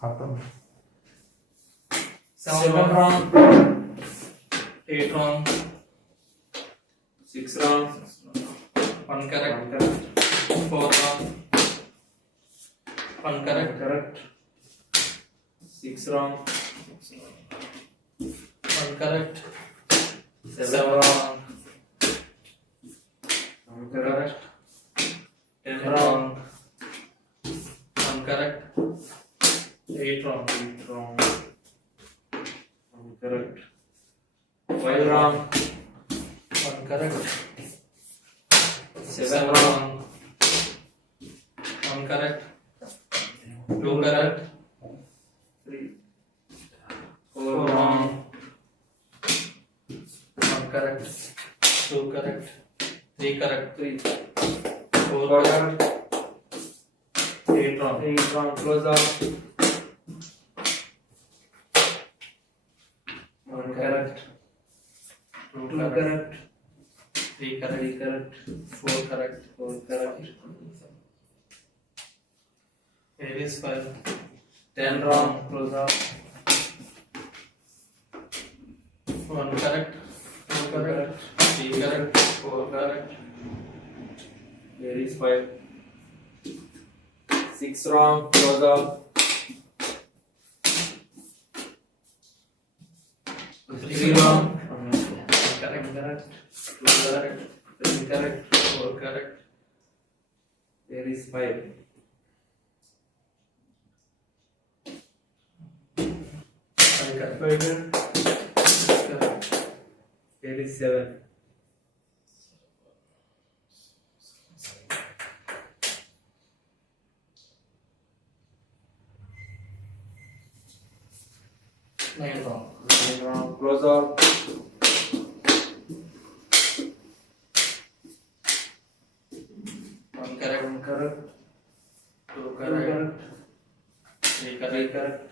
Happen. 7 wrong. 8 wrong. 6 wrong. 1 correct. 1 correct. 4 wrong. 1 correct. Correct. 6 wrong. 1 correct. 7 wrong. 1 correct. 10 wrong. 1 correct. 8 wrong. 8 wrong. 1 correct. 5 wrong. 1 correct. 7 7 wrong. wrong. 1 correct. 2 correct. 3 4 4 wrong. wrong. 1 correct. 2 correct. 3 correct. 3 4 4 correct. correct. 8 wrong. 8 wrong. Close out. 1 correct. 2 2 correct. 3 correct. 3 correct. 4 correct. 4 correct. 8 is 5. 10 wrong. Close out. 1 correct. 2 correct. 3 correct. 4 correct. There is 5. 6 wrong. Close out. 3 wrong. Correct. Correct. 2 correct. 3 correct. 4 correct. There is 5. 5 correct. 5 correct. 6 correct. There is 7. 9 wrong. 9 wrong. Close out. 1 correct. 1 correct. 2 2 correct. correct. 3 3 correct. correct.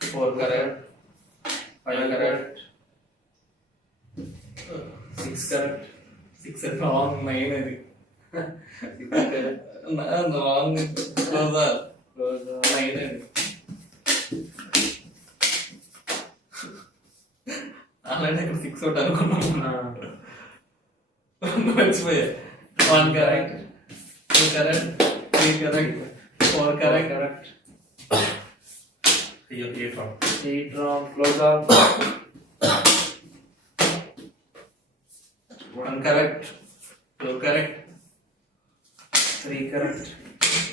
4 correct. 5 correct. 6 correct. 6 wrong. 9 అది 6 correct. wrong. Closer. Close out. 9 అది అలాంటి ఇక్కడ 6 ఒకటి అనుకున్నాం. మర్చిపోయా. 1 correct. 2 correct. 3 correct. 4 correct. Correct. అయ్యో 8 wrong. 8 wrong. Close out. 1 correct. 2 correct. 3 correct.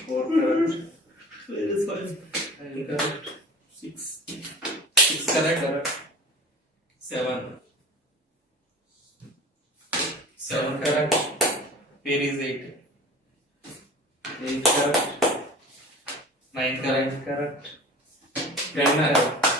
4 correct. Where is 5? 5 correct. 6. 6 correct. Correct. 7. 7 correct. Where is 8? 8 correct. 9 correct. 9 correct. 10 correct.